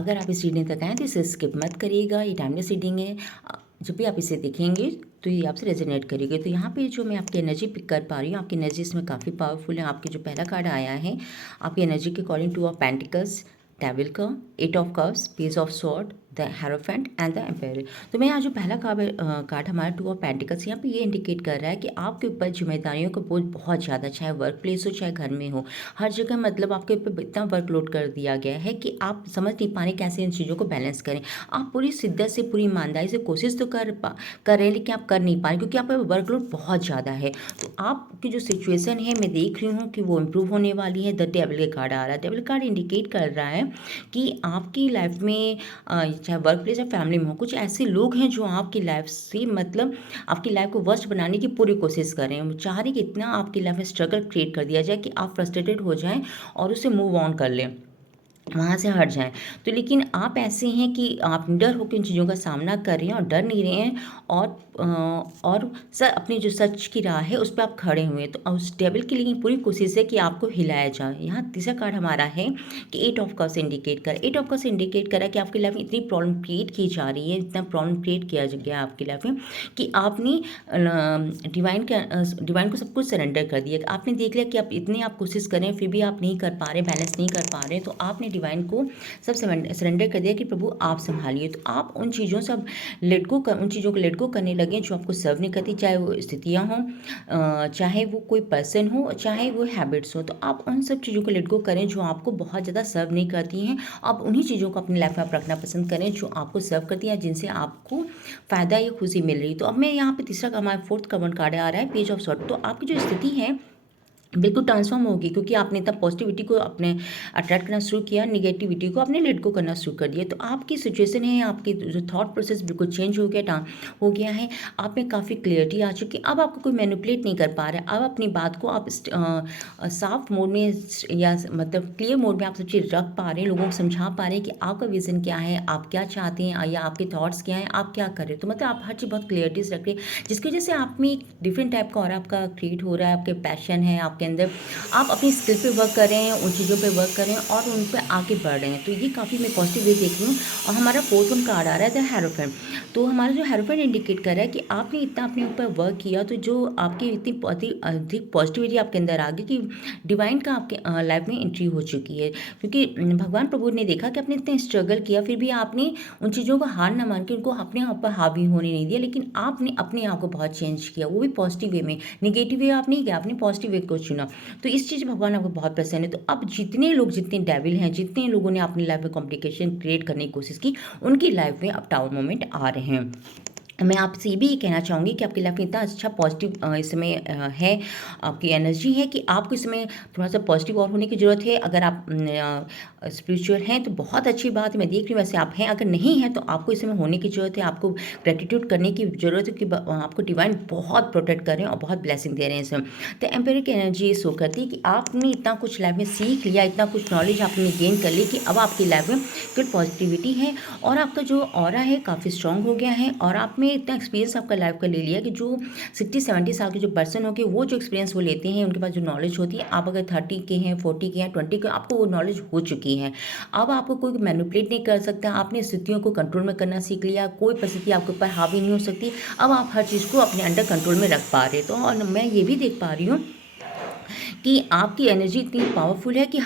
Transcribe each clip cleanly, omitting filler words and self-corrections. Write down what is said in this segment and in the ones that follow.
अगर आप इस रीडिंग तक आएँ तो इसे स्किप मत करिएगा, ये टाइमलेस रीडिंग है। जब भी आप इसे देखेंगे तो ये आपसे रेजोनेट करेगी। तो यहाँ पे जो मैं आपकी एनर्जी पिक कर पा रही हूँ, आपकी एनर्जी इसमें काफ़ी पावरफुल है। आपके जो पहला कार्ड आया है आपकी एनर्जी के अकॉर्डिंग, 2 ऑफ पेंटिकल्स, डेविल का, 8 of cups, page of sword, the hierophant and the empire. तो मैं यहाँ जो पहला कार्ड हमारा 2 ऑफ पेंटिकल्स, यहाँ पे ये इंडिकेट कर रहा है कि आपके ऊपर जिम्मेदारियों का बोझ बहुत ज़्यादा, चाहे वर्क प्लेस हो चाहे घर में हो, हर जगह मतलब आपके ऊपर इतना वर्कलोड कर दिया गया है कि आप समझ नहीं पा रहे कैसे इन चीज़ों को बैलेंस करें। आप पूरी शिद्दत से, पूरी ईमानदारी से कोशिश तो कर रहे हैं, लेकिन आप कर नहीं पा रहे क्योंकि आप पर वर्कलोड बहुत ज़्यादा है। तो आपकी जो सिचुएशन है मैं देख रही हूँ कि वो इम्प्रूव होने वाली है। द डेविल का कार्ड आ रहा है। डेविल कार्ड इंडिकेट कर रहा है कि आपकी लाइफ में चाहे वर्क प्लेस या फैमिली में हो, कुछ ऐसे लोग हैं जो आपकी लाइफ से मतलब आपकी लाइफ को वर्स्ट बनाने की पूरी कोशिश कर रहे हैं। वो चाह रहे हैं कि इतना आपकी लाइफ में स्ट्रगल क्रिएट कर दिया जाए कि आप फ्रस्ट्रेटेड हो जाएं और उसे मूव ऑन कर लें, वहाँ से हट जाएं। तो लेकिन आप ऐसे हैं कि आप डर होकर इन चीज़ों का सामना कर रहे हैं और डर नहीं रहे हैं, और सर अपनी जो सच की राह है उस पर आप खड़े हुए हैं। तो उस डेविल की लेकिन पूरी कोशिश है कि आपको हिलाया जाए। यहाँ तीसरा कार्ड हमारा है कि 8 ऑफ कप्स इंडिकेट कर, 8 ऑफ कप्स इंडिकेट करा कि आपकी लाइफ में इतनी प्रॉब्लम क्रिएट की जा रही है, इतना प्रॉब्लम क्रिएट किया गया आपकी लाइफ में कि आपने डिवाइन को सब कुछ सरेंडर कर दिया। आपने देख लिया कि आप इतने आप कोशिश करें फिर भी आप नहीं कर पा रहे, बैलेंस नहीं कर पा रहे, तो आपने डिवाइन को सब सरेंडर कर दिया कि प्रभु आप संभालिए। तो आप उन चीज़ों से उन चीज़ों को लेट गो करने लगे जो आपको सर्व नहीं करती, चाहे वो स्थितियाँ हों, चाहे वो कोई पर्सन हो, चाहे वो हैबिट्स हो। तो आप उन सब चीज़ों को लेट गो करें जो आपको बहुत ज़्यादा सर्व नहीं करती हैं। आप उन्हीं चीज़ों को अपनी लाइफ में आप रखना पसंद करें जो आपको सर्व करती हैं, जिनसे आपको फ़ायदा या खुशी मिल रही। तो अब मैं यहाँ पे तीसरा हमारा 4th कॉमन कार्ड आ रहा है, पेज ऑफ सॉर्ड। तो आपकी जो स्थिति है बिल्कुल ट्रांसफॉर्म होगी क्योंकि आपने इतना पॉजिटिविटी को अपने अट्रैक्ट करना शुरू किया, निगेटिविटी को आपने लेट गो करना शुरू कर दिया। तो आपकी सिचुएशन है, आपकी जो थॉट प्रोसेस बिल्कुल चेंज हो गया है। आप में काफ़ी क्लियरिटी आ चुकी है। अब आपको कोई मैनिपुलेट नहीं कर पा रहा है। अब अपनी बात को आप साफ मोड में या मतलब क्लियर मोड में आप सब चीज़ रख पा रहे हैं, लोगों को समझा पा रहे हैं कि आपका विज़न क्या है, आप क्या चाहते हैं या आपके थॉट्स क्या हैं, आप क्या कर रहे हो। तो मतलब आप हर चीज़ बहुत क्लियरिटी से रख रहे हैं, जिसकी वजह से आप में एक डिफरेंट टाइप का और आपका क्रिएट हो रहा है। आपके पैशन है आपके अंदर, आप अपनी स्किल पे वर्क कर रहे हैं, उन चीज़ों पे वर्क कर रहे हैं और उन पे आगे बढ़ रहे हैं। तो ये काफ़ी मैं पॉजिटिव वे देख रही हूँ। और हमारा 4th वन कार्ड आ रहा है द हेरोफेंट। तो हमारा जो हेरोफेंट इंडिकेट कर रहा है कि आपने इतना अपने ऊपर वर्क किया, तो जो आपकी इतनी अधिक पॉजिटिविटी आपके अंदर आ गई कि डिवाइन का आपके लाइफ में एंट्री हो चुकी है। क्योंकि भगवान प्रभु ने देखा कि आपने इतना स्ट्रगल किया, फिर भी आपने उन चीज़ों को हार ना मान के उनको अपने आप पर हावी होने नहीं दिया, लेकिन आपने अपने आप को बहुत चेंज किया, वो भी पॉजिटिव वे में। निगेटिव वे आप नहीं किया, आपने पॉजिटिव वे को चुना। तो इस चीज़ भगवान आपको बहुत प्रसन्न है। तो अब जितने डेविल हैं, जितने लोगों ने अपनी लाइफ में कॉम्प्लिकेशन क्रिएट करने की कोशिश की, उनकी लाइफ में अब टावर मोमेंट आ रहे हैं। मैं आपसे ये भी कहना चाहूँगी कि आपकी लाइफ में इतना अच्छा पॉजिटिव इस समय है, आपकी एनर्जी है कि आपको इस समय थोड़ा सा पॉजिटिव और होने की ज़रूरत है। अगर आप स्पिरिचुअल हैं तो बहुत अच्छी बात है, मैं देख रही हूँ वैसे आप हैं। अगर नहीं है तो आपको इस समय होने की ज़रूरत है, आपको ग्रेटिट्यूड करने की ज़रूरत है कि आपको डिवाइन बहुत प्रोटेक्ट कर रहे हैं और बहुत ब्लेसिंग दे रहे हैं इस समय। तो एम्पायर की एनर्जी ये शो करती है कि आपने इतना कुछ लाइफ में सीख लिया, इतना कुछ नॉलेज आपने गेन कर ली कि अब आपकी लाइफ में गुड पॉजिटिविटी है और आपका जो ऑरा है काफ़ी स्ट्रॉन्ग हो गया है। और आप में इतना एक्सपीरियंस आपका लाइफ का ले लिया कि जो 60-70 साल के जो पर्सन हो गए, वो जो एक्सपीरियंस वो लेते हैं, उनके पास जो नॉलेज होती है, आप अगर 30 के हैं, 40 के हैं, 20 के, आपको वो नॉलेज हो चुकी है। अब आपको कोई मैनिपुलेट नहीं कर सकता। आपने स्थितियों को कंट्रोल में करना सीख लिया, कोई परिस्थिति आपके ऊपर हावी नहीं हो सकती। अब आप हर चीज़ को अपने अंडर कंट्रोल में रख पा रहे। तो और मैं ये भी देख पा रही हूँ कि आपकी एनर्जी इतनी पावरफुल है कि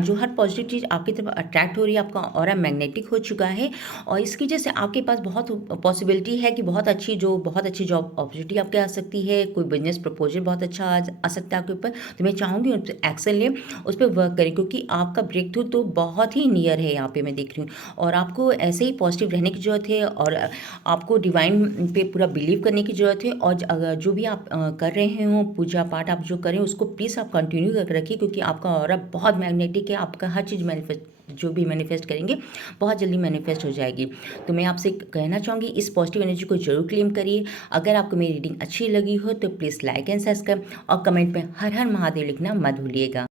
जो हर पॉजिटिव चीज़ आपकी तरफ अट्रैक्ट हो रही है, आपका ऑरा मैग्नेटिक हो चुका है। और इसकी वजह से आपके पास बहुत पॉसिबिलिटी है कि बहुत अच्छी जॉब अपॉर्चुनिटी आपके आ सकती है। कोई बिजनेस प्रपोजल बहुत अच्छा आ सकता है आपके ऊपर। तो मैं चाहूँगी उस पर एक्शन लें, उस पर वर्क करें, क्योंकि आपका ब्रेक थ्रू तो बहुत ही नियर है यहाँ पे मैं देख रही हूँ। और आपको ऐसे ही पॉजिटिव रहने की ज़रूरत है और आपको डिवाइन पे पूरा बिलीव करने की ज़रूरत है। और अगर जो भी आप कर रहे हो, पूजा पाठ आप जो करें, उसको प्लीज़ आप कंटिन्यू करके रखिए, क्योंकि आपका ऑरा बहुत मैग्नेटिक है। आपका हर चीज़ जो भी मैनिफेस्ट करेंगे बहुत जल्दी मैनिफेस्ट हो जाएगी। तो मैं आपसे कहना चाहूँगी इस पॉजिटिव एनर्जी को जरूर क्लेम करिए। अगर आपको मेरी रीडिंग अच्छी लगी हो तो प्लीज़ लाइक एंड सब्सक्राइब और कमेंट में हर हर महादेव लिखना मत भूलिएगा।